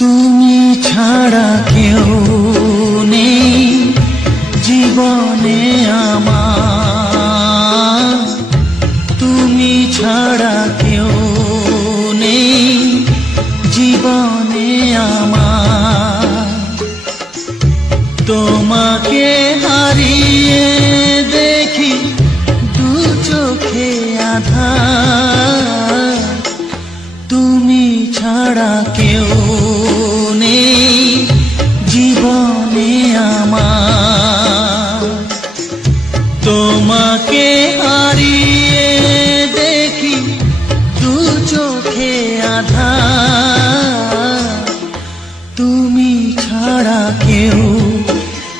তুমি ছাড়া কেউ নেই জীবনে আমার, তুমি ছাড়া কেউ নেই জীবনে আমার। তোমাকে হারিয়ে দেখি দু চোখে আঁধার, তুমি ছাড়া কেউ নেই জীবনে আমার। তোমাকে হারিয়ে দেখি দু চোখে আঁধার, তুমি ছাড়া কেউ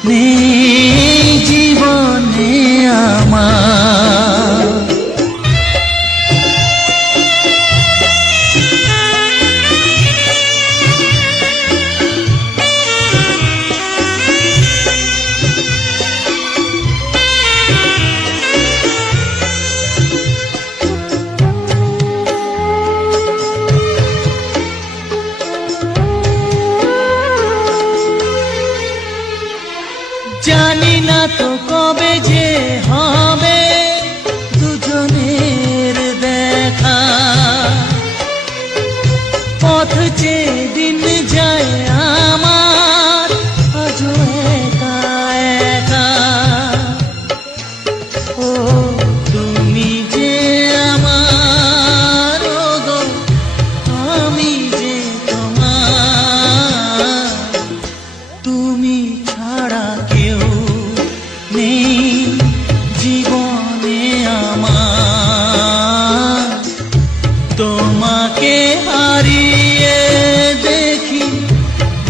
নেই জীবনে আমার। জানি না তো কবে যে হবে দুজনের দেখা, পথ চেয়ে দিন যায় আমার আজও একা একা। ও তুমি যে আমার, গো আমি যে তোমার, তুমি ছাড়া কেউ নেই জীবনে আমার। তোমাকে হারিয়ে দেখি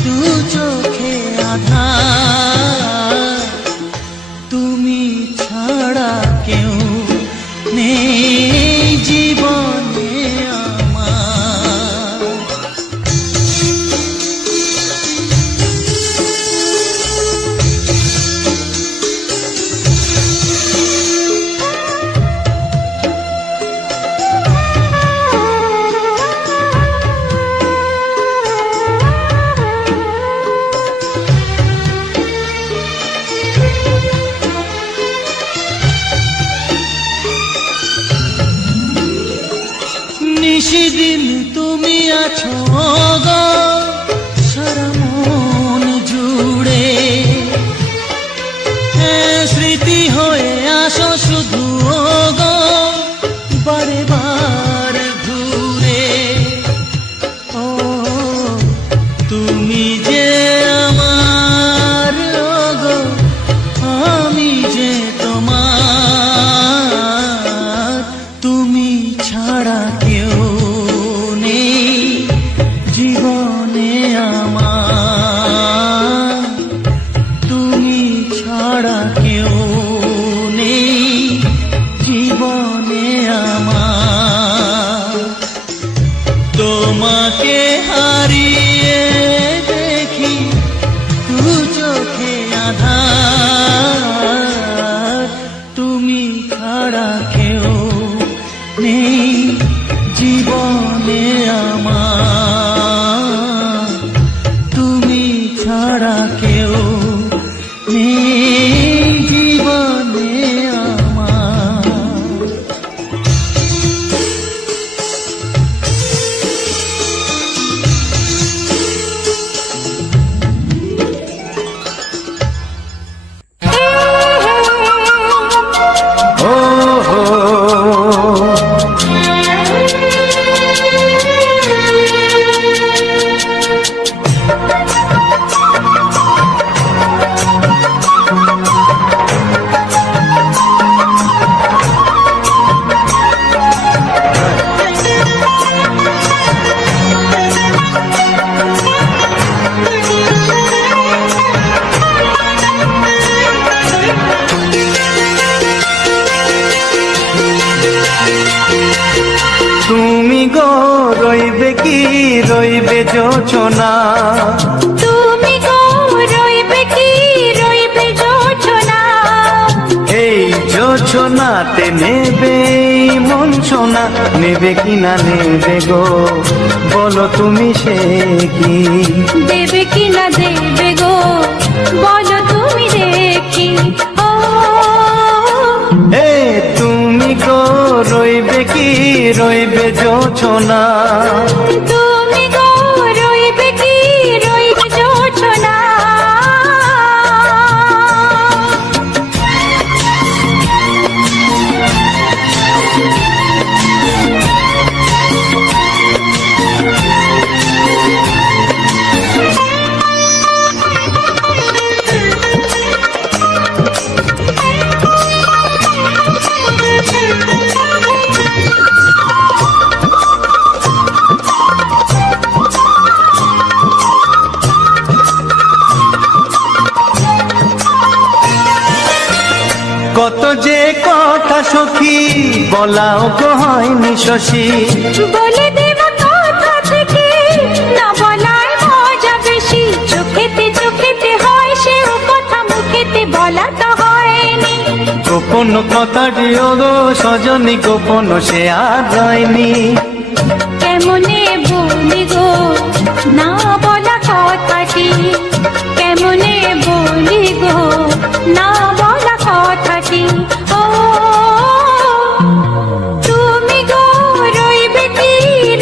দু চোখে আঁধার, তুমি ছাড়া কেউ নেই জীবনে আমার। নিশিদিন তুমি আছো গো সারা মন জুড়ে, স্মৃতি হয়ে আসো শুধু গো বারে বার ঘুরে। ও তুমি যে আমার, গো আমি যে তোমার, তুমি ছাড়া কেউ নেই জীবনে আমার। তুমি ছাড়া কেউ নেই জীবনে আমার। তোমাকে হারিয়ে দেখি দু চোখে আঁধার, তুমি ছাড়া কেউ নেই জীবনে আমার। তুমি ছাড়া কেউ নেই জীবনে আমার। তুমি গো রইবে কি রইবে যোচনা, তুমি গো রইবে কি রইবে যোচনা, এই যোচনা হাতে নেবে এই মন সোনা, নেবে কিনা নেবে গো, বলো তুমি সে কি? দেবে কি না দেবে গো, বলো তুমি দেখি। ও এ তুমি গো রইবে কি রইবে জোছনা, তুমি গো রইবে কি রইবে জোছনা। কত যে কথা সখী বলাও গো হয়নি শশী, বলে দেব কথা থেকে না বলার মজা বেশি। চোখেতে হয় সেও কথা, মুখেতে বলা তো হয়নি। গোপন কথাটি ও গো সজনী, গোপন সে আর রয়নি। কেমনে বলি গো না বলা কথাটি, কেমনে বলি গো না বলা কথাটি। ও তুমি গো রইবে কি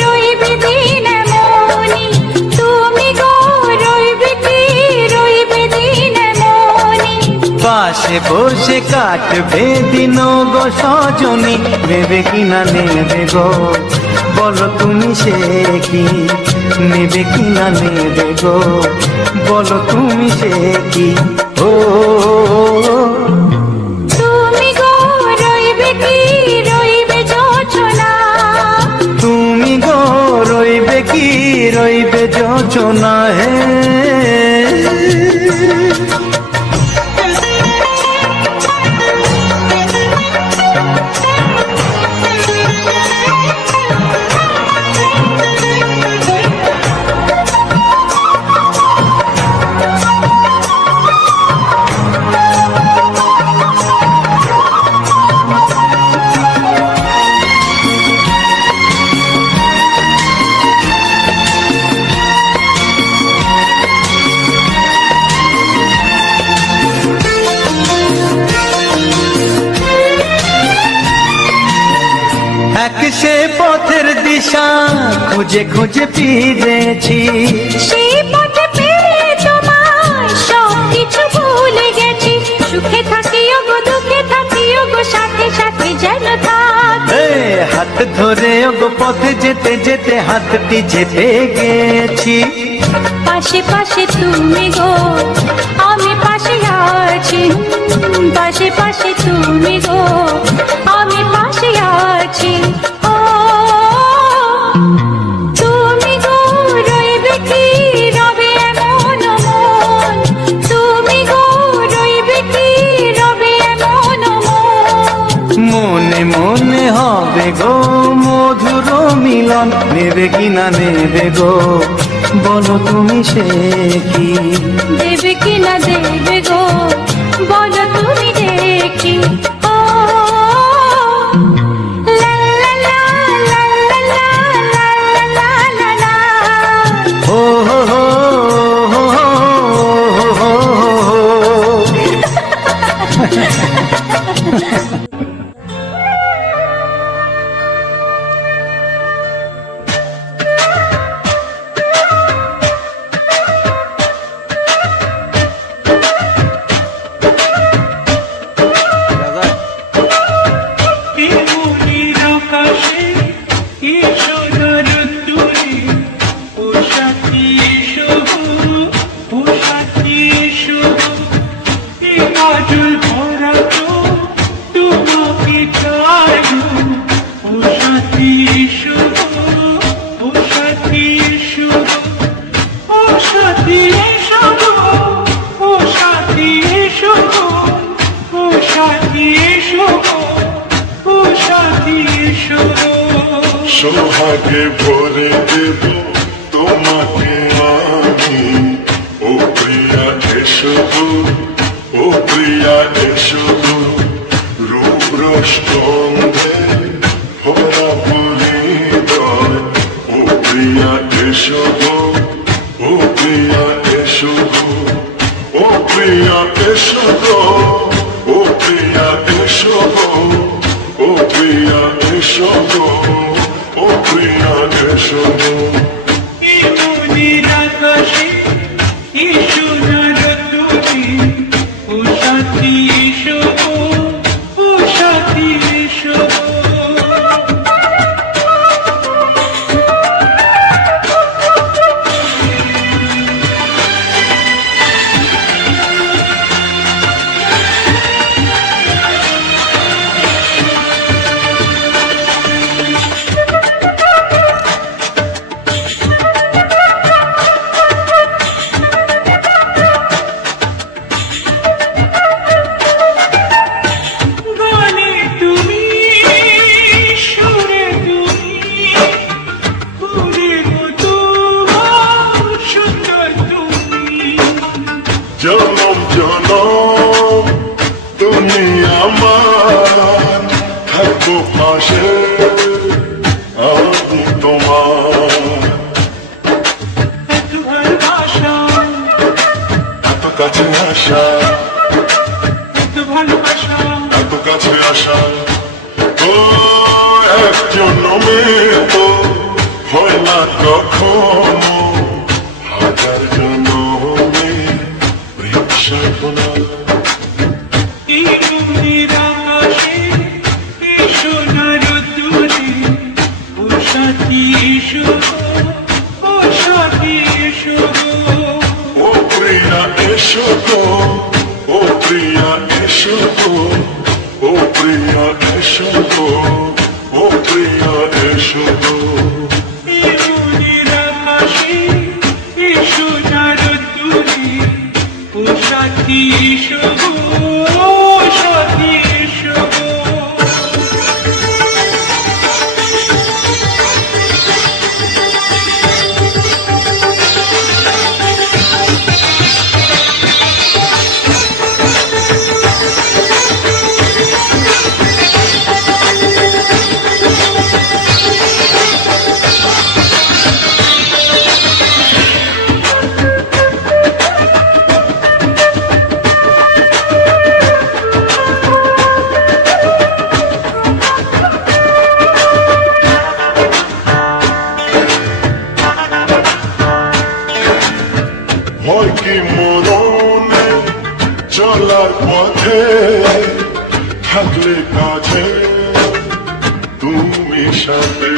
রইবে দিন মনি, তুমি গো রইবে কি রইবে দিন মনি। পাশে বসে কাটবে দিন গো সজনী, নেবে কিনা নেবে গো, বলো তুমি সে কি? নেবে কিনা নেবে গো, বলো তুমি সে কি? ও তুমি গো রইবে কি রইবে জোছনা, তুমি গো রইবে কি রইবে যোচনা। হে এক সে পথের দিশা খুঁজে খুঁজে ফিরেছি, সেই পথে পেয়ে তোমায় সব কিছু ভুলে গেছি। সুখে থাকিও গো দুঃখে থাকিও গো, সাথে সাথে যেন থাকি। এ হাত ধরে গো পথে যেতে যেতে হাতটি যেতে গেছি। পাশে পাশে তুমি গো আমি পাশে আছি, পাশে পাশে তুমি গো আমি পাশে আছি। ও তুমি গো রইবে কি রবে এমন মন, তুমি গো রইবে কি রবে এমন মন। মনে মনে হবে গো মধুর মিলন, নেবে কিনা নেবে গো, বলো তুমি সে কি? দেবে কি না দেবে গো, বলো তুমি দেখি। ও লা লা লা লা লা লা লা লা লা লা। ও হো হো হো হো হো হো। সোহাগে ভরে দেব তোমাকে আমি, ও প্রিয়া এসো গো, ও প্রিয়া এসো গো, রূপ রস কাছে আসা, এত ভালোবাসা, এত কাছে আসা, ও একজন মেয়ে তো হয় না কখনো, হাজার জনমে প্রেম সাধনা। এই রঙের আকাশে এই সোনার রোদ্দুরে, ও সাথী এসো, ও সাথী এসো গো। ও প্রিয়া এসো গো, ও প্রিয়া এসো গো, ও প্রিয়া এসো গো, ও প্রিয়া এসো গো। এই রঙের আকাশে এই সোনার রোদ্দুরে, ও সাথী এসো গো, ও সাথী এসো গো। হয় কি মরণে চলার পথে থাকলে কাছে তুমি সাথে,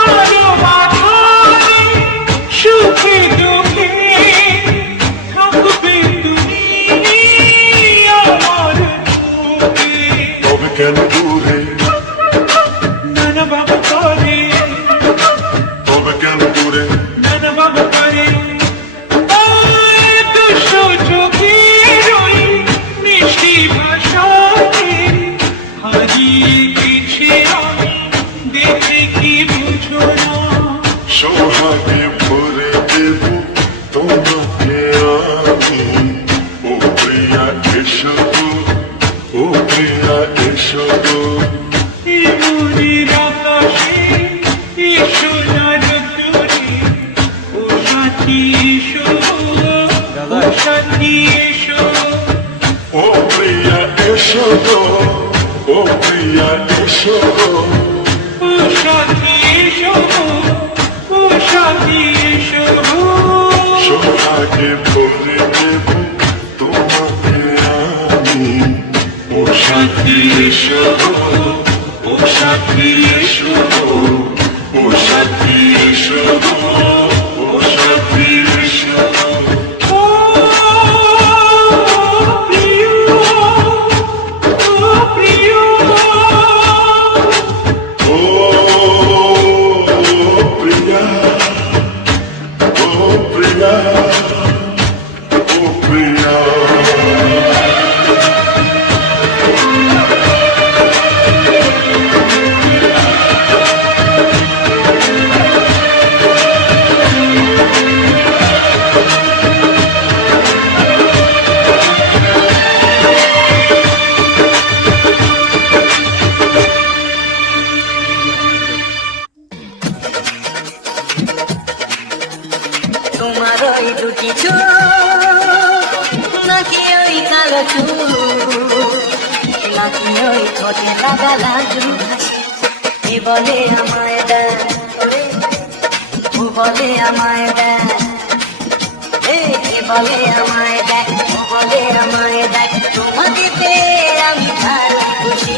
আরো বাঁধনে সুখে দুঃখে থাকবে তুমি আমার বুকে। তবে কেন দূরে, নানা বাবা করে, তবে কেন দূরে, নানা বাবা করে, দুশো চোখের ওই মিষ্টি ভাষাকে হারিয়ে গেছে আমি, দেখে কি বুঝো না। সোহাগে ভরে দেব তোমাকে আমি, ও প্রিয়া এসো গো, ও প্রিয়া এসো গো। এই মনের আকাশে এই সোনার রোদ্দুরে, ও সাথী এসো, ও সাথী এসো। ও প্রিয়া এসো গো, ও প্রিয়া এসো গো। ও সাথী এসো, ও সাথী এসো। সোহাগে ভরে দেব তোমাকে আমি, ও সাথী এসো গো, ও সাথী এসো গো, ও সাথী এসো গো, ও সাথী এসো গো। ও প্রিয়, ও প্রিয়, ও প্রিয়া, ও প্রিয়া, ও প্রিয়া। তোমার ওই দুটি চোখ নাকি ওই কালো চুল, নাকি ওই ঠোঁটে লাগা লাজু হাসি, কে বলে আমায় দেন, ও বলে আমায় দেন, কে বলে আমায় দেখ, ও বলে আমায় দেখ, তোমাকে পেয়ে আমি ভালো খুশি।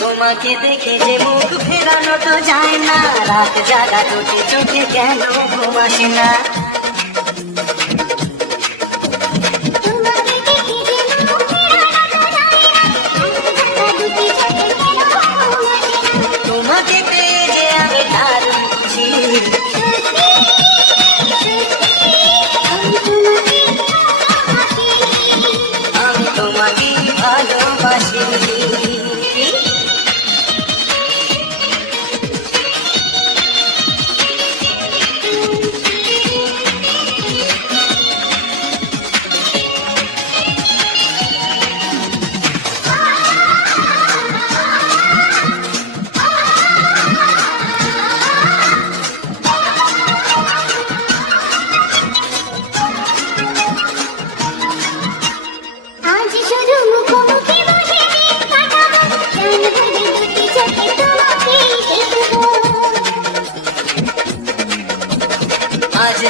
তোমাকে দেখে যে মুখ ফেরানো তো যায় না, রাত জাগা দুটি চোখে কেন ঘুম আসে না। তোমাকে পেয়ে যে আমি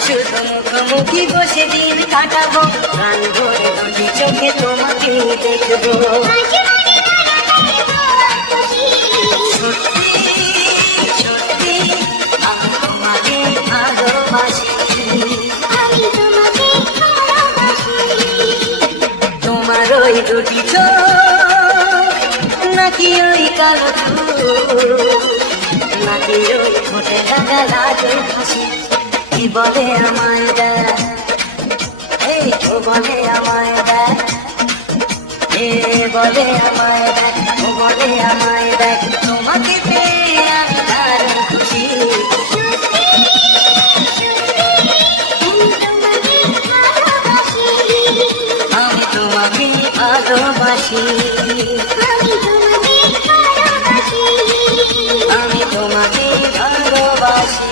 শুধু মুখোমুখি বসে দিন কাটাবো, গান ভরে দুটি চোখে তোমাকে দেখবো। সত্যি সত্যি আমি তোমাকে ভালোবাসি, তোমার ওই দুটি চোখ নাকি ওই কালো চুল, নাকি ওই ঠোঁটে লাগা লাজের হাসি, কি বলে আমায় দেখ, এই ও বলে আমায় দেখ, এ বলে আমায় দেখ, ও বলে আমায় দেখ, তোমাকে পেয়ে আমি দারুণ খুশি। আমি তোমাকে ভালোবাসি, আমি তোমাকে ভালোবাসি।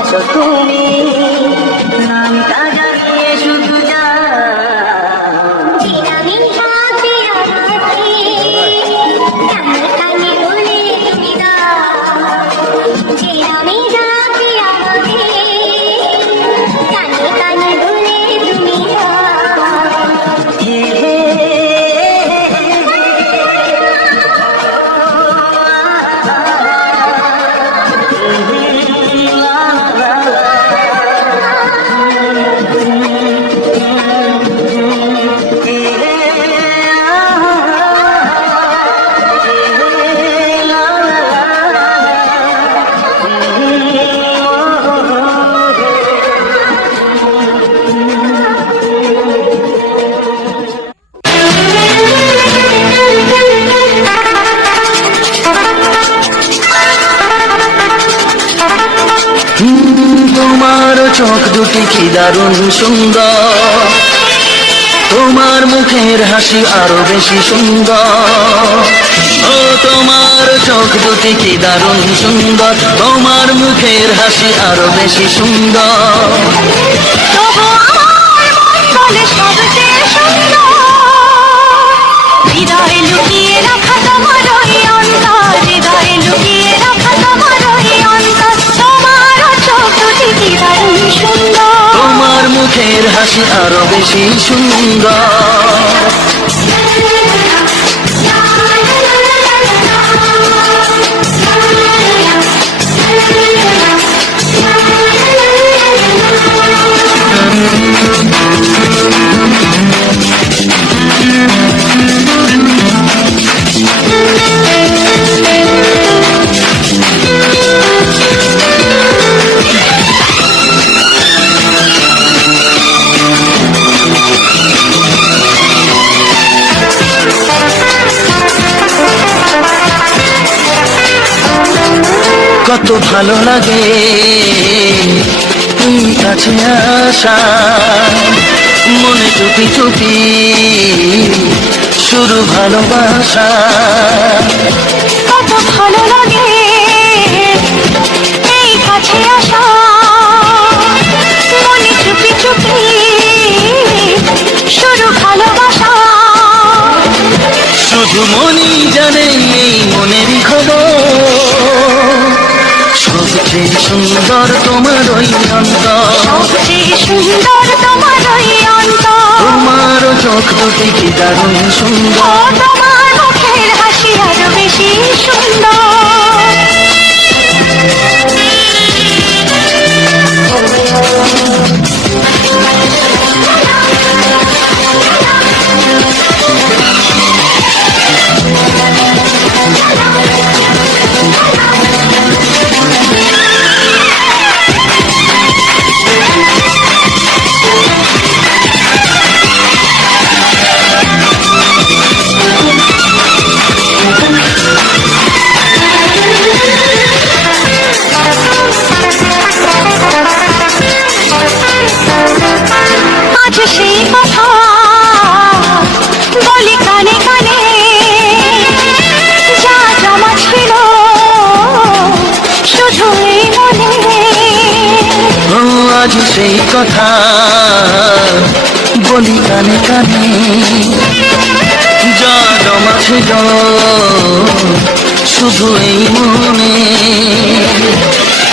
ভালোবাসো তুমি, নামটা জানিয়ে শুধু যা চিরানি হাতে আমাকে কানে কানে বলে তুমি দাও, চিরানি হাতে আমাকে কানে কানে বলে তুমি দাও। তোমার চোখ দুটি কি দারুণ সুন্দর, তোমার মুখের হাসি আরো বেশি সুন্দর। ও তোমার চোখ দুটি কি দারুণ সুন্দর, তোমার মুখের হাসি আরো বেশি সুন্দর। তবু আমার মন বলে সবচেয়ে সুন্দর, হৃদয়ে লুকিয়ে রাখা তোমার ওই অন্তর, হৃদয়ে লুকিয়ে রাখা তোমার ওই অন্তর। তোমার চোখ দুটি কি দারুণ সুন্দর, তোমার মুখের হাসি আরো বেশি সুন্দর। কত ভালো লাগে তুমি কাছে আসা, মনে চুপি চুপি শুরু ভালোবাসা। কত ভালো লাগে এই কাছে আসা, মনে চুপি চুপি শুরু ভালোবাসা। শুধু মনই জানে এই মনের খবর, সবচেয়ে সুন্দর তোমার ওই অন্তর, সবচেয়ে সুন্দর তোমার ওই অন্তর। তোমার চোখ দুটি কি দারুণ ও সুন্দর। তোমার মুখের হাসি আরো বেশি সুন্দর। আজ সেই কথা বলি কানে কানে, যা জমা ছিল শুধু এই মনে। ও আজ সেই কথা বলি কানে কানে, যা জমা ছিল শুধু এই মনে।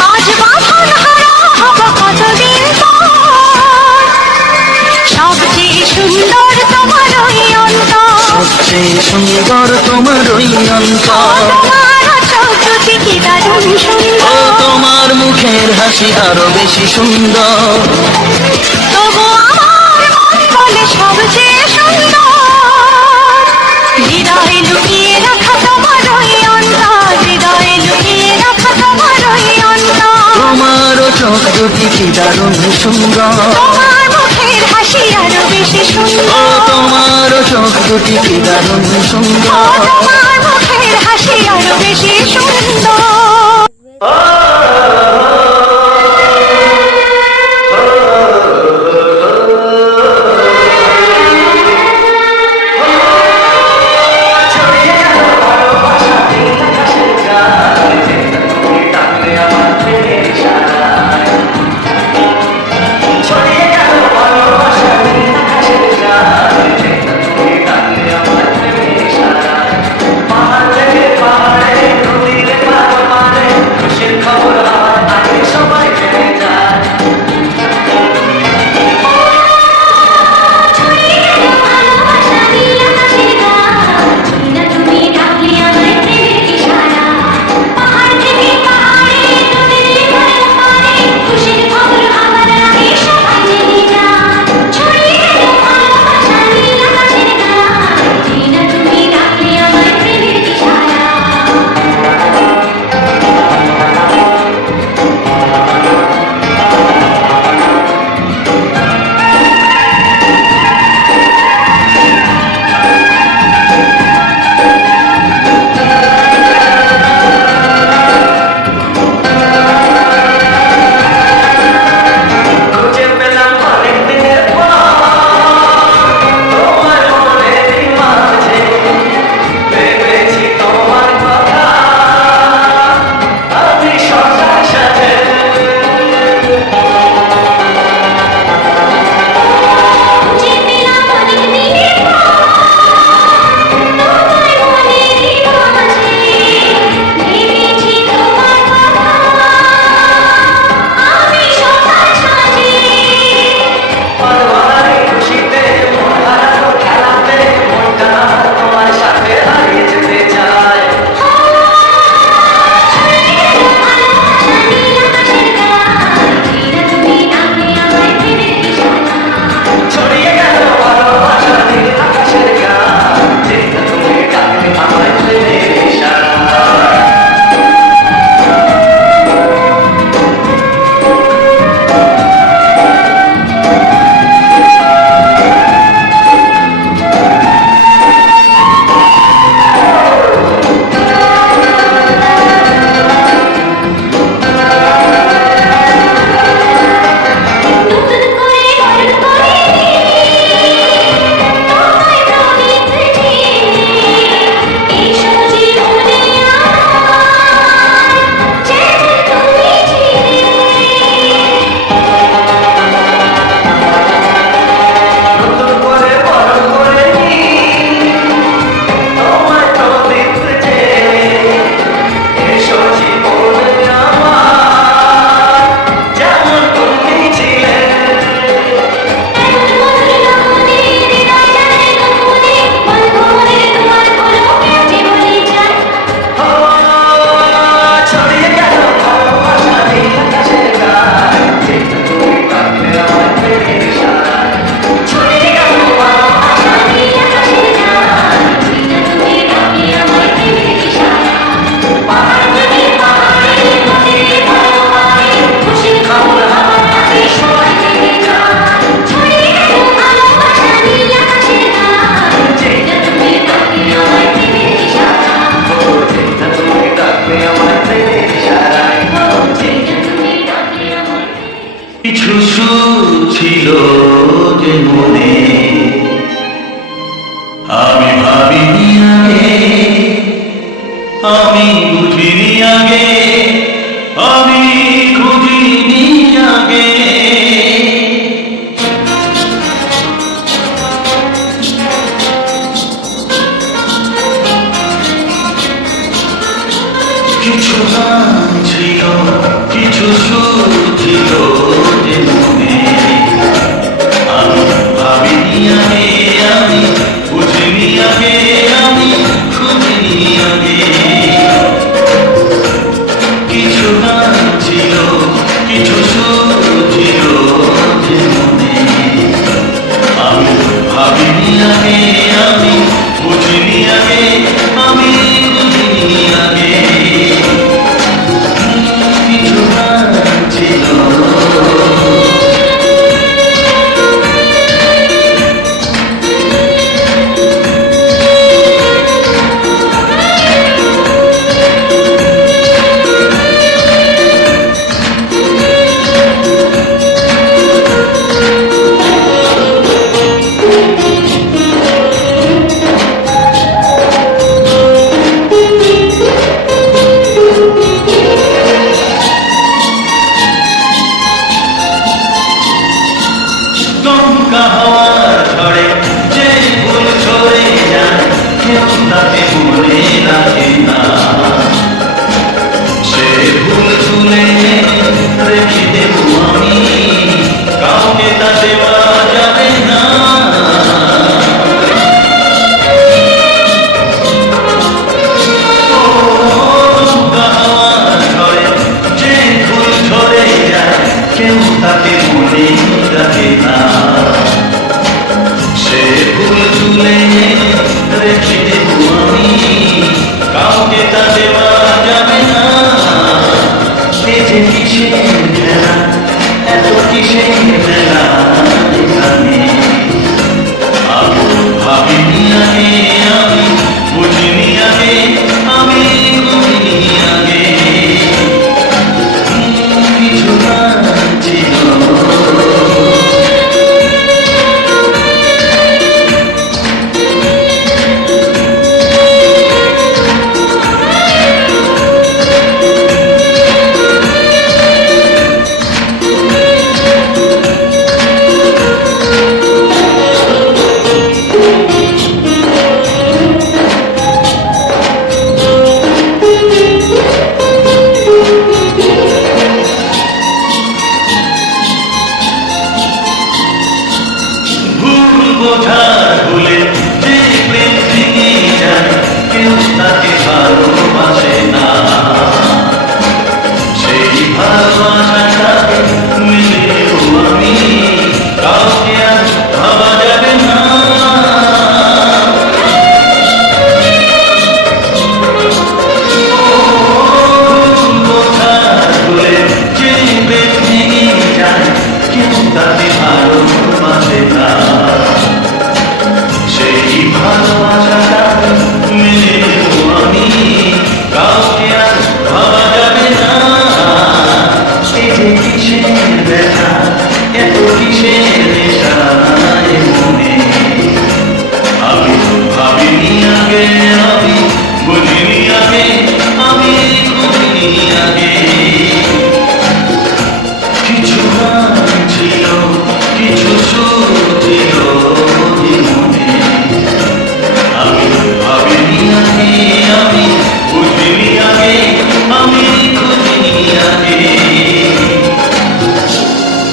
আজ বাঁধন হারা হব কতদিন পর, সবচেয়ে সুন্দর তোমার ওই অন্তর। সবচেয়ে সুন্দর তোমার ওই অন্তর, তোমার চোখ দুটি কি দারুণ ও সুন্দর। তোমার মুখের হাসি আরো বেশি সুন্দর। তবু আমার মন বলে সবচেয়ে সুন্দর, হৃদয়ে লুকিয়ে রাখা তোমার ওই অন্তর, হৃদয়ে লুকিয়ে রাখা তোমার ওই অন্তর। তোমার চোখ দুটি কি দারুণ সুন্দর, তোমার মুখের হাসি আরো বেশি ও সুন্দর। তোমার চোখ দুটি কি দারুণ ও সুন্দর। তোমার মুখের হাসি আরো বেশি সুন্দর। কিছু সুর ছিল যে মনে আমি ভাবিনি আগে, আমি বুঝিনি আগে, আমি খুঁজিনি আগে। কিছু গান ছিল, কিছু সুর ছিল যে মনে আমি ভাবিনি আগে, আমি বুঝিনি আগে, আমি খুঁজিনি আগে। কিছু গান ছিল, কিছু সুর ছিল যে মনে আমি ভাবিনি আগে, আমি বুঝিনি আগে, আমি খুঁজিনি আগে। কিছু গান ছিল দমকা হাওয়ার ঝড়ে যে ফুল ঝরে যায়, কেউ তাকে মনে রাখে না। সে ফুল তুলে রেখে দেব আমি, কাউকে তা দেওয়া যাবে না। ও দমকা হাওয়ার ঝড়ে যে ফুল ঝরে যায়, কেউ তাকে মনে রাখে না। সে ফুল তুলে রেখে দেব আমি, কাউকে তা দেওয়া যাবে না। এ যে কিসের খেলা, এত কিসের মেলা এখানে আমি ভাবিনি আগে, আমি বুঝিনি আগে, আমি খুঁজিনি আগে। কিছু গান ছিল ভুল বোঝার ভুলে যে প্রেম ভেঙে যায়, কেউ তাকে ভালোবাসে না। সেই ভালোবাসাটাকে মেনে নেব আমি, কাউকে আর ভাবা যাবে না। ভুল বোঝার ভুলে যে প্রেম ভেঙে যায়, কেউ তাকে ভালোবাসে না। সেই ভালোবাসাটা মেনে নেব আমি, কাউকে আর ভাবা যাবে না। এই যে কিসের ব্যথা, এত কিসের নেশা এ মনে আমি ভাবিনি আগে, আমি বুঝিনি আগে, আমি খুঁজিনি আগে। কিছু গান ছিল, কিছু সুর ছিল যে মনে আমি ভাবিনি আগে, আমি বুঝিনি আগে, আমি খুঁজিনি আগে।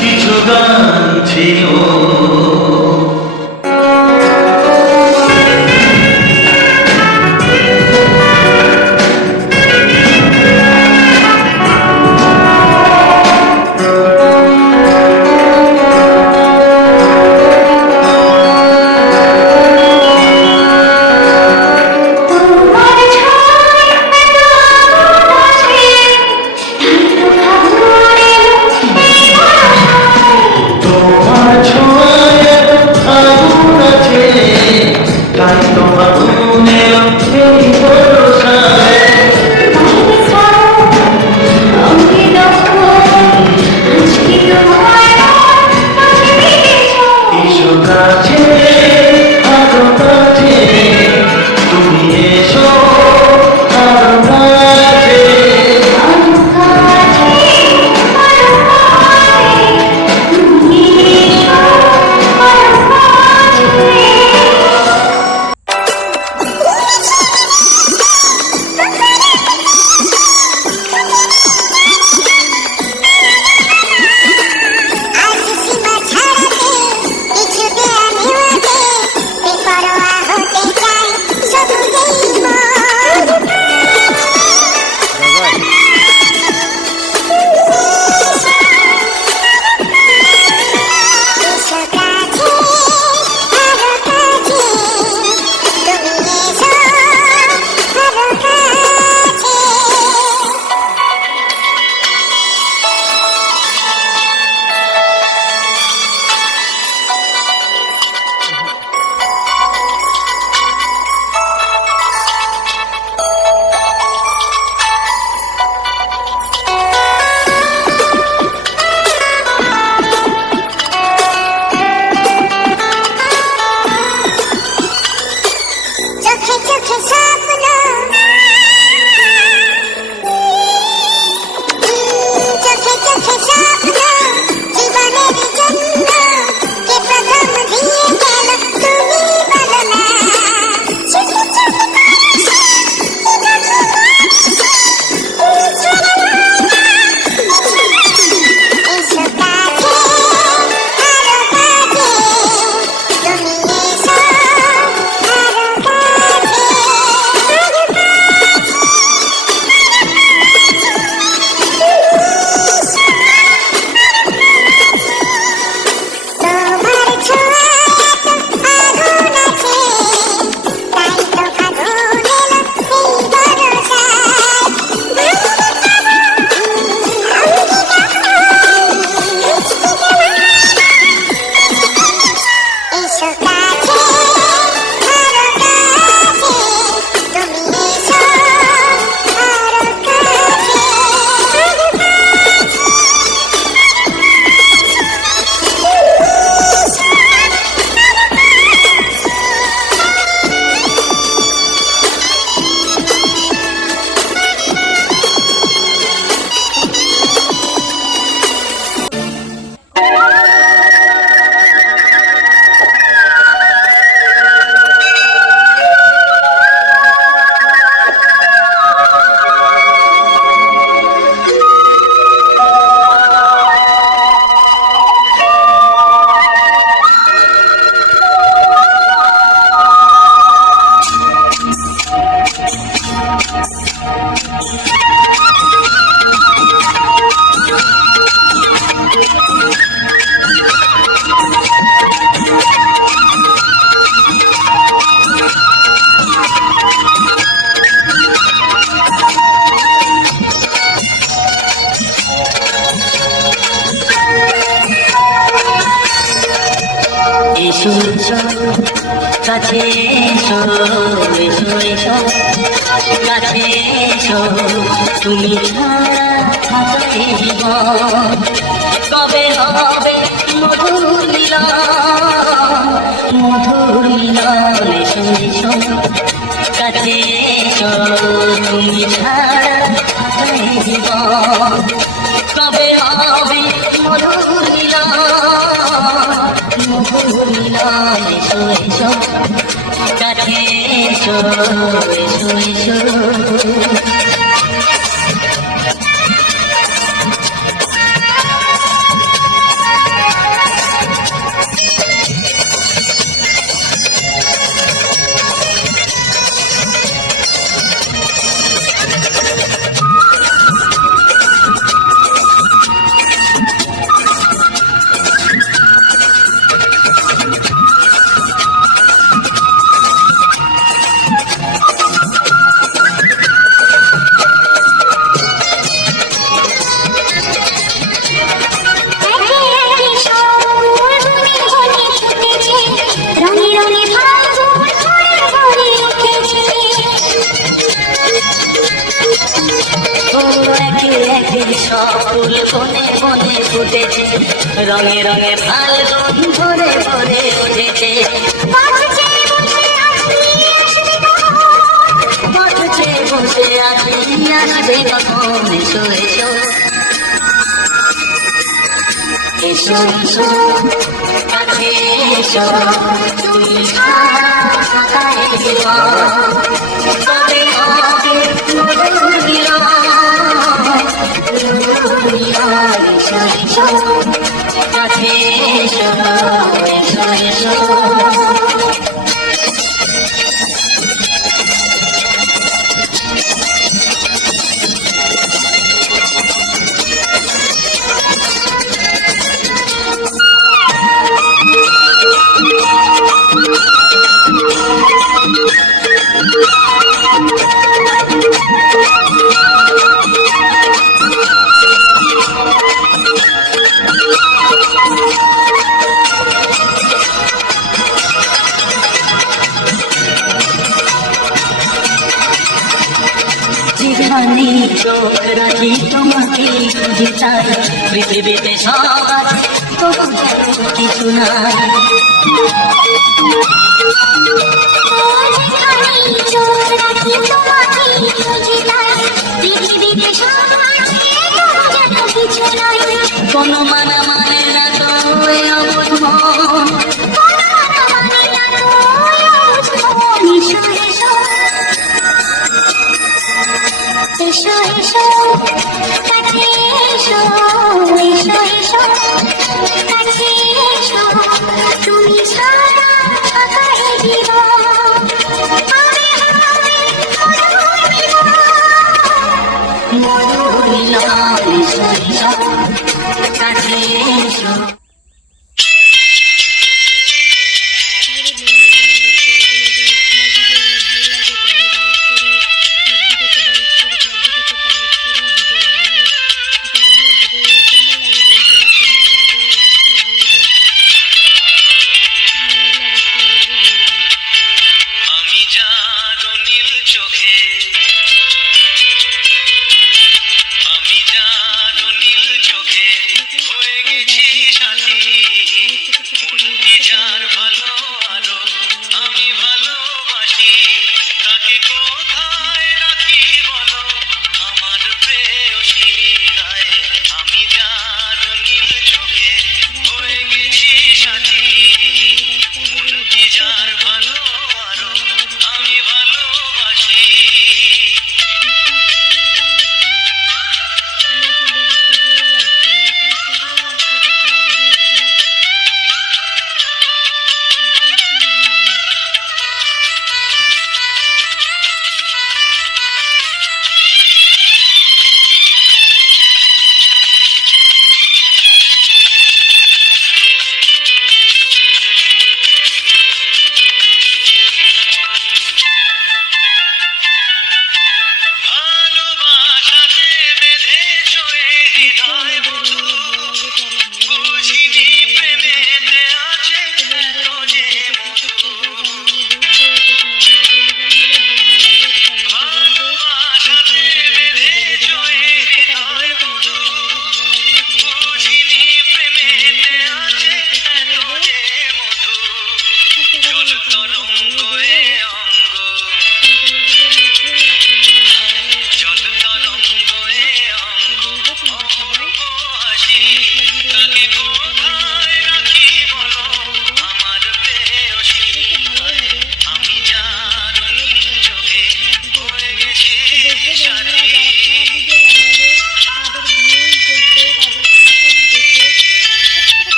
কিছু গান ছিল তোমার ছয় আছে ধান ফাগুনে তোমার ছোঁয়া এসো এসো কাছে এসো এসো এসো কাছে এসো তুমি ছাড়া থাকে জীবন কবে হবে মধুর মিলন এসো এসো কাছে এসো তুমি ছাড়া থাকে জীবন কবে হবে মধুর মিলন এসো এসো কাছে এসো এসো এসো ফুল বনে বনে ফুটেছে রঙে রঙে ফাল্গুন ভরে ভরে উঠেছে বসে বসে আছি আসবে কখন এসো এসো এসো এসো কাছে এসো তুমি ছাড়া জীবন কবে হবে মধুর মিলন এসো এসো কাছে এসো এসো এসো যেখানে চোখ রাখি তোমাকে খুঁজে চাই পৃথিবীতে সব আছে তবু যেন কিছু নাই কোনো মানা মানে না তো অবুঝ মন এসো এসো কাছে এসো এসো এসো কাছে এসো তুমি ছাড়া থাকায় জীবন মধুর মিলন এসো এসো কাছে এসো আমি জানো নীল চোখে হয়ে গেছি সাথে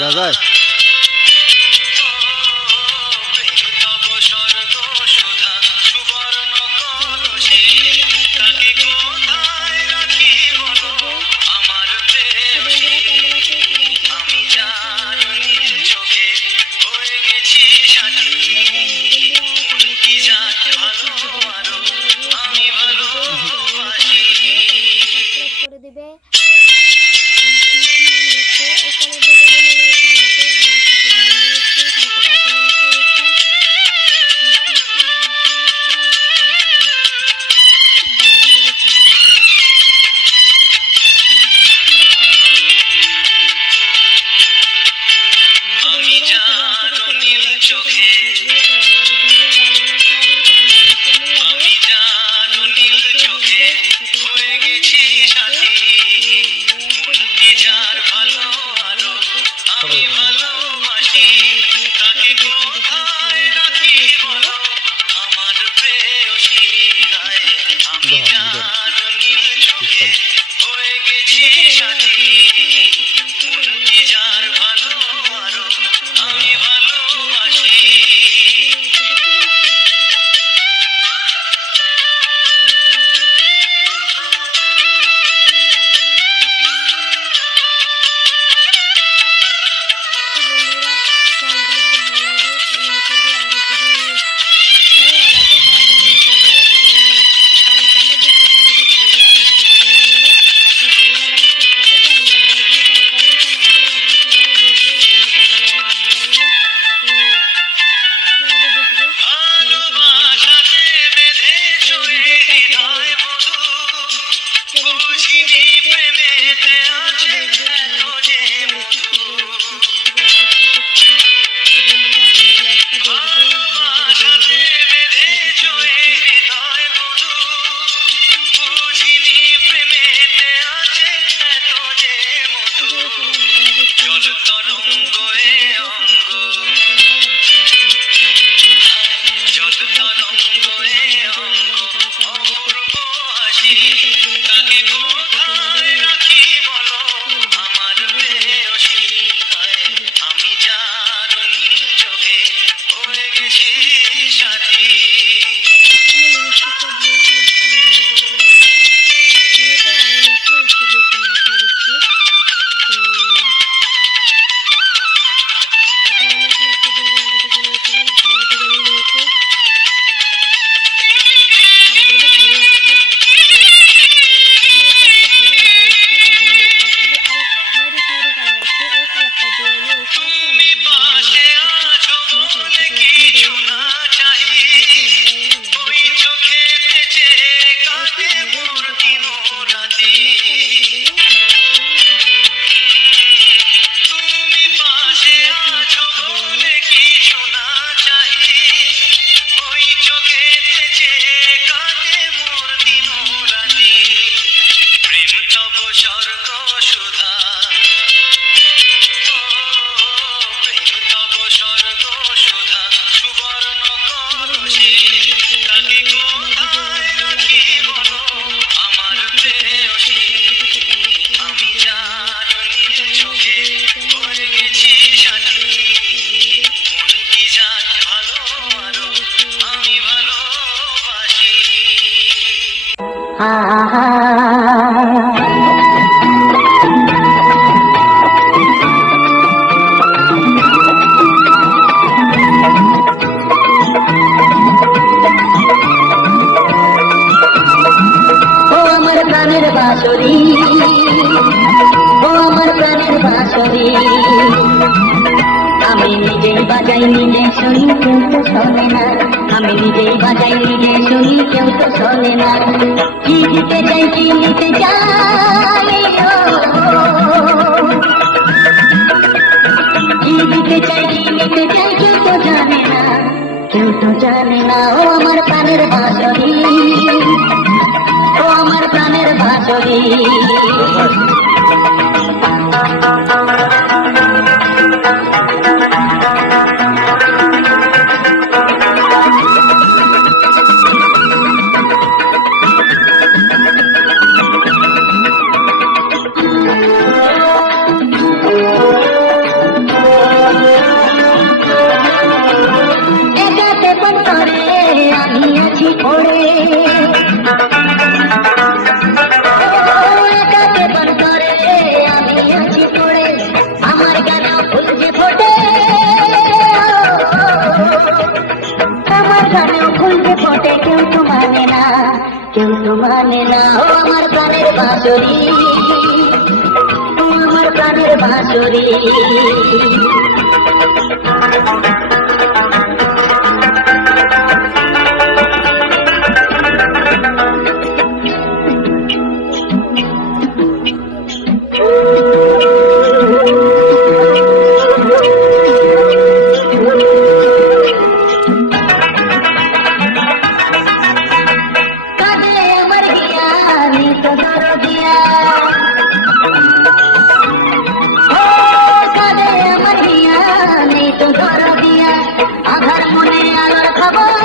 দাদা করে দেবে ও আমার প্রাণের বাঁশরি, ও আমার প্রাণের বাঁশরি, আমি নিজেই বাজাই নিজে শুনি কেউ তো শোনে না, আমি নিজেই বাজাই নিজে শুনি কেউ তো শোনে না, কি দিতে চাই কি নিতে চাই, কি দিতে চাই কি নিতে চাই কেউ তো জানে না, কেউ তো জানে না। ও আমার প্রাণের বাঁশরি, ও আমার প্রাণের বাঁশরি, তো মানে না ও আমার প্রাণের বাঁশরি, ও আমার প্রাণের বাঁশরি। কাঁদে আমার হিয়া নিত দরদিয়া, ও কাঁদে আমার হিয়া নিত দরদিয়া, আধার মনে আলোর খবর,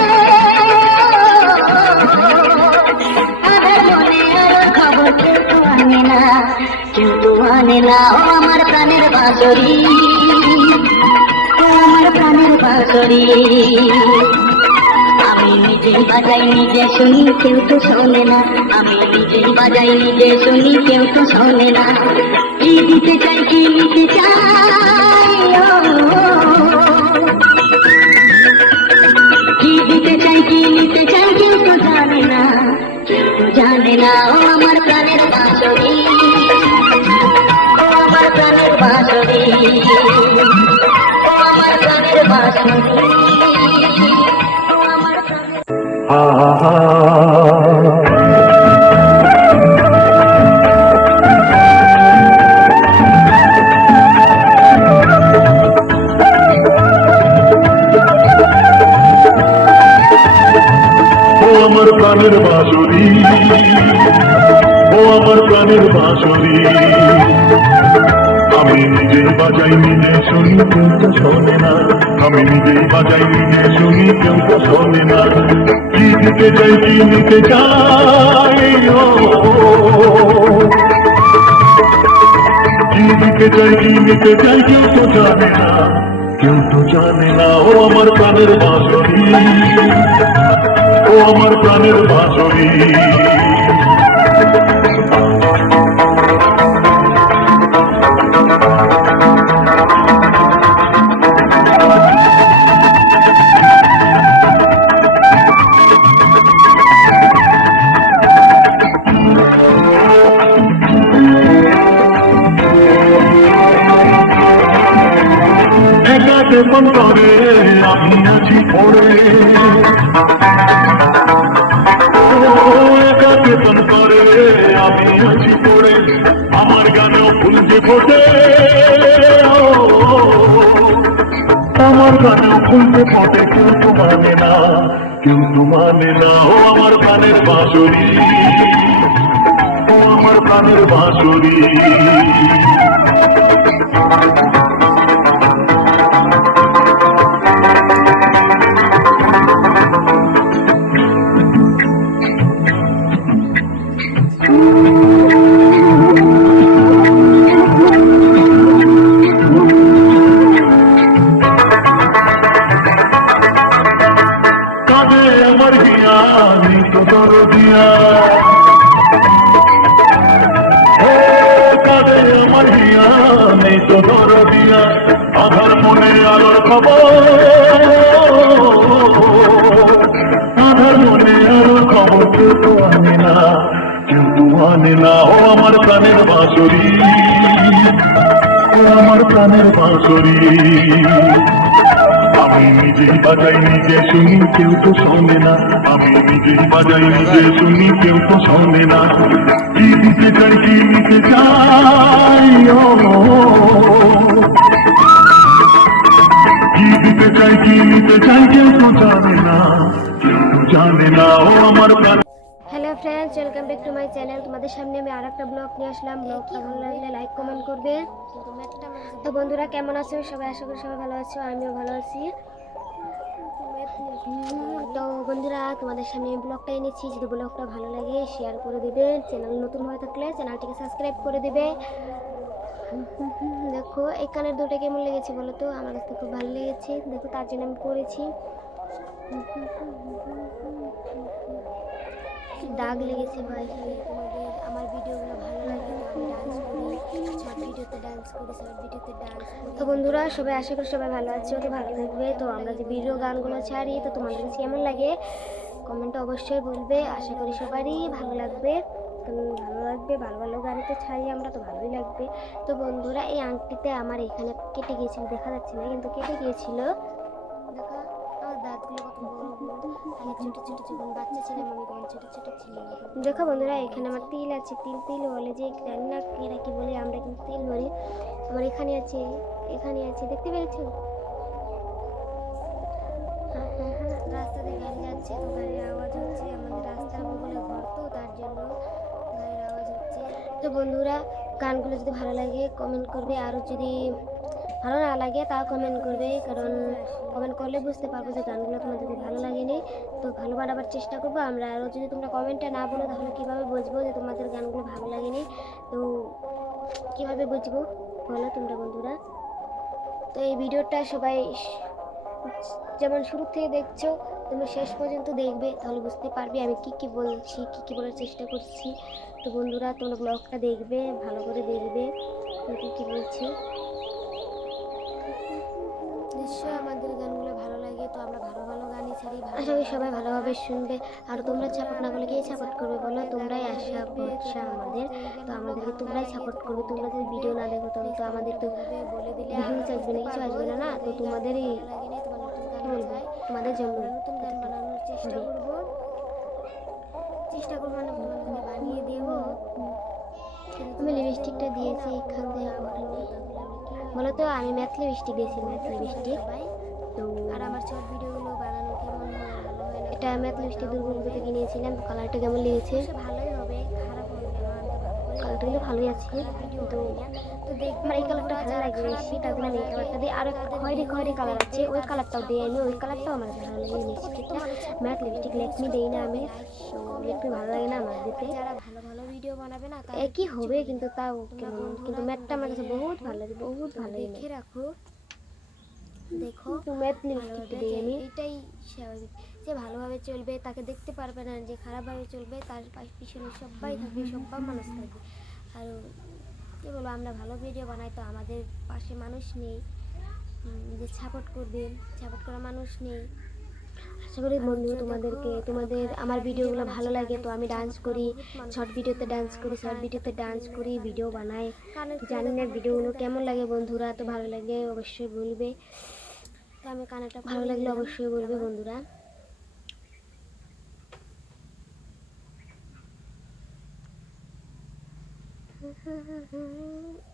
আধার মনে আলোর খবর কেউ তো আনে না, কেউ তো আনে না ও আমার প্রাণের বাঁশরি, ও আমার প্রাণের বাঁশরি। আমি নিজেই বাজাই নিজে শুনি কেউ তো শোনে না, আমি নিজেই বাজাই নিজে শুনি কেউ তো শোনে না। কি দিতে চাই কি নিতে চাই, কি দিতে চাই কি নিতে চাই কেউ তো জানে না, কেউ তো জানে না ও আমার প্রাণের বাঁশরি, ও আমার প্রাণের বাঁশরি, ও আমার প্রাণের বাঁশরি, ও আমার প্রাণের ও আমার প্রাণের বাঁশরি, ও আমার প্রাণের বাঁশরি। আমি নিজেই বাজাই নিজে শুনি কেউ তো শোনে না, আমি নিজেই বাজাই নিজে শুনি কেউ তো শোনে না। কি দিতে চাই কি নিতে চাই, ও কি দিতে চাই কি নিতে চাই কেউ তো জানে না, কেউ তো জানে না ও আমার প্রাণের বাঁশরি, ও আমার প্রাণের বাঁশরি। একাকে মন করে আমি আছি পড়ে, একাকে মন করে আমি আছি পড়ে, আমার গানেও ফুল যে ফোটে, আমার গানেও ফুল যে ফোটে, কেউ তো মানে না, কেউ তো মানে না ও আমার প্রাণের বাঁশরি, ও আমার প্রাণের বাঁশরি। কাঁদে আমার হিয়া নিত দরদিয়া, ও কাঁদে আমার হিয়া নিত দরদিয়া, আধার মনে আলোর খবর, আধার মনে আলোর খবর কেউ তো আনে না, কেউ তো আনে না ও আমার প্রাণের বাঁশরি, ও আমার প্রাণের বাঁশরি। আমি নিজেই বাজাই নিজে শুনি কেউ তো শোনে না, আমি নিজেই বাজাই নিজে শুনি কেউ তো শোনে না। কি দিতে চাই কি নিতে চাই, ও কি দিতে চাই কি নিতে চাই কেউ তো জানে না, কেউ তো জানে না ও আমার প্রাণ। Hello friends, welcome back to my channel. তোমাদের সামনে আমি আরেকটা ব্লগ নিয়ে আসলাম। ব্লগটা ভালো লাগলে লাইক কমেন্ট করবে। তো বন্ধুরা কেমন আছো সবাই? আশা করি সবাই ভালো আছো, আমিও ভালো আছি। তো বন্ধুরা তোমাদের সামনে আমি ব্লগটা এনেছি। যদি ব্লগটা ভালো লাগে শেয়ার করে দিবে, চ্যানেল নতুন হয়ে থাকলে চ্যানেলটিকে সাবস্ক্রাইব করে দিবে। দেখো এই কানের দুটো কেমন লেগেছে বলো তো? আমার কাছে খুব ভালো লেগেছে। দেখো তার জন্য আমি করেছি। দাগ লেগেছে ভাই। তোমাদের আমার ভিডিওগুলো ভালো লাগে তো আমি ডান্স করি, শর্ট ভিডিওতে ডান্স করি, শর্ট ভিডিওতে ডান্স করি। তো বন্ধুরা সবাই আশা করি সবাই ভালো আছে, তো ভালো থাকবে। তো আমরা যে ভিডিও গানগুলো ছাড়ি তো তোমাদের কাছে কেমন লাগে কমেন্টে অবশ্যই বলবে, আশা করি সবারই ভালো লাগবে। ভালো লাগবে, ভালো ভালো গাড়ি তো ছাড়ি আমরা, তো ভালোই লাগবে। তো বন্ধুরা এই আংটিতে আমার এখানে কেটে গিয়েছিল, দেখা যাচ্ছে না কিন্তু কেটে গিয়েছিল। দেখো আমার দাঁতগুলো কত বড় বড়, আগে ছোট ছোট যখন বাচ্চা ছিলাম আমি তখন ছোট ছোট ছিল। দেখো বন্ধুরা এখানে আমার তিল আছে, তিল তিল বলে যে জানি না এরা কি বলে, আমরা কিন্তু তিল বলি। আমার এখানে আছে, এখানে আছে, দেখতে পেরেছো? রাস্তা দিয়ে গাড়ি যাচ্ছে, তো গাড়ির আওয়াজ হচ্ছে, আমাদের রাস্তার বগলে ঘর তো তার জন্য গাড়ির আওয়াজ হচ্ছে। তো বন্ধুরা গানগুলো যদি ভালো লাগে কমেন্ট করবে, আর যদি ভালো না লাগে তাও কমেন্ট করবে, কারণ কমেন্ট করলে বুঝতে পারবো যে গানগুলো তোমাদের যদি ভালো লাগেনি। তো ভালো বানাবার চেষ্টা করবো আমরা, আরও যদি তোমরা কমেন্টটা না বলো তাহলে কীভাবে বুঝবো যে তোমাদের গানগুলো ভালো লাগেনি? তো কীভাবে বুঝবো বলো তোমরা বন্ধুরা? তো এই ভিডিওটা সবাই যেমন শুরু থেকে দেখছো তুমি শেষ পর্যন্ত দেখবে, তাহলে বুঝতে পারবে আমি কি কি বলছি, কি কি বলার চেষ্টা করছি। তো বন্ধুরা তোমরা ব্লগটা দেখবে, ভালো করে দেখবে আমি কি কি বলছি। নিশ্চয়ই আমাদের গানগুলো ভালো লাগে, তো আমরা ভালো ভালো গানই ছাড়ি, আশা করি সবাই ভালোভাবে শুনবে। আর তোমরা সাপোর্ট না করলে কে সাপোর্ট করবে বলো? তোমরাই আশা ভরসা আমাদের, তো আমাদেরকে তোমরাই সাপোর্ট করবে। তোমরা যদি ভিডিও না দেখো তাহলে তো আমাদের তো ভিউজ আসবে না, কিছু আসবে না, না তো তোমাদেরই বলবো, তোমাদের জন্য নতুন গান বানানোর চেষ্টা করবো, চেষ্টা করবো মানে তোমাদেরকে বানিয়ে দেবো। আমি লিপস্টিকটা দিয়েছি এখান থেকে বলো তো, আমি ম্যাথ লিপস্টিক দিয়েছি, ম্যাথ লিপস্টিক। তো আর আমার সব ভিডিওগুলো বানানো কেমন হয় ভালো হয় না, এটা ম্যাথ লিপস্টিক দুর্গা থেকে নিয়েছিলাম। কালারটা কেমন লেগেছে? ভালোই হবে, খারাপ হবে না, কালারটা কিন্তু ভালোই আছে। তো আমার এই কালারটা ভালো লাগে বেশি, তার জন্য আমি এই কালারটা দিই। আর একটা খয়েরি খয়েরি কালার আছে, ওই কালারটাও দিই আমি, ওই কালারটাও আমার ভালো লাগে লিপস্টিকটা। ম্যাট লিপস্টিক লেকমি দিই না আমি, তো লেকমি ভালো লাগে না আমার দিতে। যারা ভালো ভালো ভিডিও বানাবে না একই হবে, কিন্তু তাও কেমন, কিন্তু ম্যাটটা আমার কাছে বহুত ভালো লাগে, বহুত ভালো লাগে। দেখে রাখো, দেখো ম্যাট লিপস্টিক দিই আমি, এটাই স্বাভাবিক। যে ভালোভাবে চলবে তাকে দেখতে পারবে না, যে খারাপভাবে চলবে তার পিছনে সবাই থাকবে, সব মানুষ থাকবে। আর কী বলবো, আমরা ভালো ভিডিও বানাই তো আমাদের পাশে মানুষ নেই যে সাপোর্ট করবে, সাপোর্ট করা মানুষ নেই। আশা করি বন্ধু তোমাদের আমার ভিডিওগুলো ভালো লাগে। তো আমি ডান্স করি, শর্ট ভিডিওতে ডান্স করি, শর্ট ভিডিওতে ডান্স করি, ভিডিও বানাই। জানি না ভিডিওগুলো কেমন লাগে বন্ধুরা, তো ভালো লাগে অবশ্যই বলবে। তো আমি কানেরটা ভালো লাগলে অবশ্যই বলবে বন্ধুরা।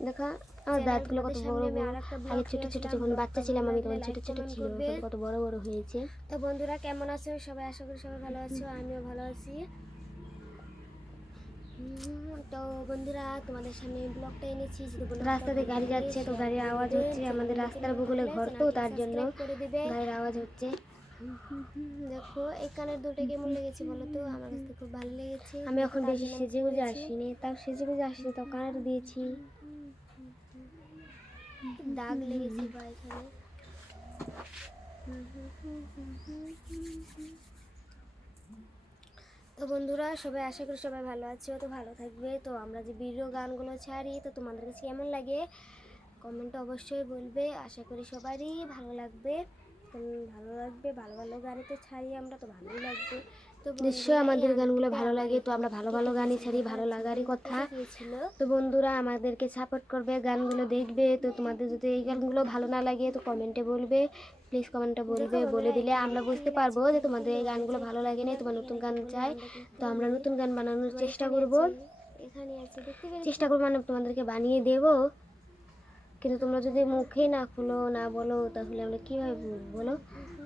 দেখা আমার দাঁতগুলো কত বড় বড়, আগে ছোট ছোট যখন বাচ্চা ছিলাম আমি তখন ছোট ছোট ছিল, এখন কত বড় বড় হয়েছে। তো বন্ধুরা কেমন আছো সবাই? আশা করি সবাই ভালো আছো, আমিও ভালো আছি। তো বন্ধুরা তোমাদের সামনে ব্লগটা এনেছি, রাস্তাতে গাড়ি যাচ্ছে তো গাড়ির আওয়াজ হচ্ছে, আমাদের রাস্তার বগলে ঘর তো তার জন্য গাড়ির আওয়াজ হচ্ছে। দেখো এই কানের দুটো কেমন লেগেছে বলো তো? আমার কাছে খুব ভালো লেগেছে। আমি এখন বেশি সেজে গুজে আসিনি, তাও সেজে গুজে আসিনি, তাও কানের দিয়েছি, দাগ লেগেছে বা এখানে। তো বন্ধুরা সবাই আশা করি সবাই ভালো আছো, তো ভালো থাকবে। তো আমরা যে ভিডিও গানগুলো ছাড়ি তো তোমাদের কাছে কেমন লাগে কমেন্টে অবশ্যই বলবে, আশা করি সবারই ভালো লাগবে। ভালো লাগবে, ভালো ভালো গাড়ি তো ছাড়ি আমরা, তো ভালোই লাগবে। তো নিশ্চয়ই আমাদের গানগুলো ভালো লাগে, তো আমরা ভালো ভালো গানই ছাড়ি, ভালো লাগারই কথা। তো বন্ধুরা আমাদেরকে সাপোর্ট করবে, গানগুলো দেখবে। তো তোমাদের যদি এই গানগুলো ভালো না লাগে তো কমেন্টে বলবে, প্লিজ কমেন্টে বলবে, বলে দিলে আমরা বুঝতে পারবো যে তোমাদের এই গানগুলো ভালো লাগে না, তোমার নতুন গান চাই। তো আমরা নতুন গান বানানোর চেষ্টা করব, চেষ্টা করবো মানে তোমাদেরকে বানিয়ে দেবো। কিন্তু তোমরা যদি মুখে না খুলো না বলো তাহলে আমরা কীভাবে বলো?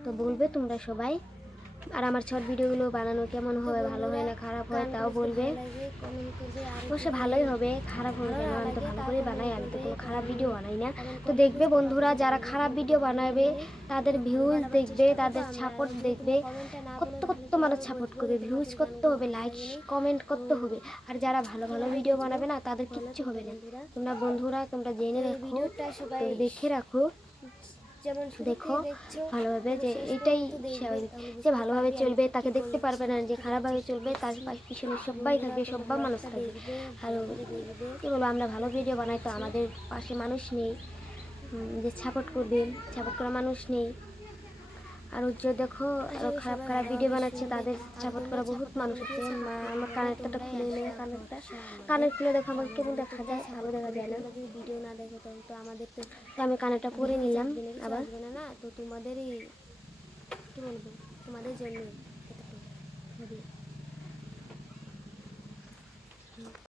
তো বলবে তোমরা সবাই। আর আমার শর্ট ভিডিওগুলো বানানো কেমন হবে, ভালো হয় না খারাপ হয় তাও বলবে। অবশ্য ভালোই হবে, খারাপ হবে কেন? আমি তো ভালো করে বানাই, আমি তো কোনো খারাপ ভিডিও বানাই না। তো দেখবে বন্ধুরা যারা খারাপ ভিডিও বানাবে তাদের ভিউজ দেখবে, তাদের সাপোর্ট দেখবে, কত কত মানুষ সাপোর্ট করবে, ভিউজ করতে হবে, লাইক কমেন্ট করতে হবে। আর যারা ভালো ভালো ভিডিও বানাবে না তাদের কিচ্ছু হবে না। তোমরা বন্ধুরা তোমরা জেনে রাখো, দেখে রাখো, দেখো ভালোভাবে, যে এটাই স্বাভাবিক। যে ভালোভাবে চলবে তাকে দেখতে পারবে না, যে খারাপভাবে চলবে তার পিছনে সবাই থাকবে, সব মানুষ থাকবে। আর কী বলবো, আমরা ভালো ভিডিও বানাই তো আমাদের পাশে মানুষ নেই যে সাপোর্ট করবে, সাপোর্ট করা মানুষ নেই। আর যে দেখো আরো খারাপ খারাপ ভিডিও বানাচ্ছে, তাদের সাপোর্ট করা বহুত মানুষ আছে। আমার কানেরটা খুলে নিয়ে কানের খুলে দেখো আমাকে কেমন দেখা যায়, ভালো দেখা যায় না যদি ভিডিও না দেখো। তো আমাদের তো আমি কানেরটা পরে নিলাম আবার না, তো তোমাদেরই কি বলবো, তোমাদের জন্য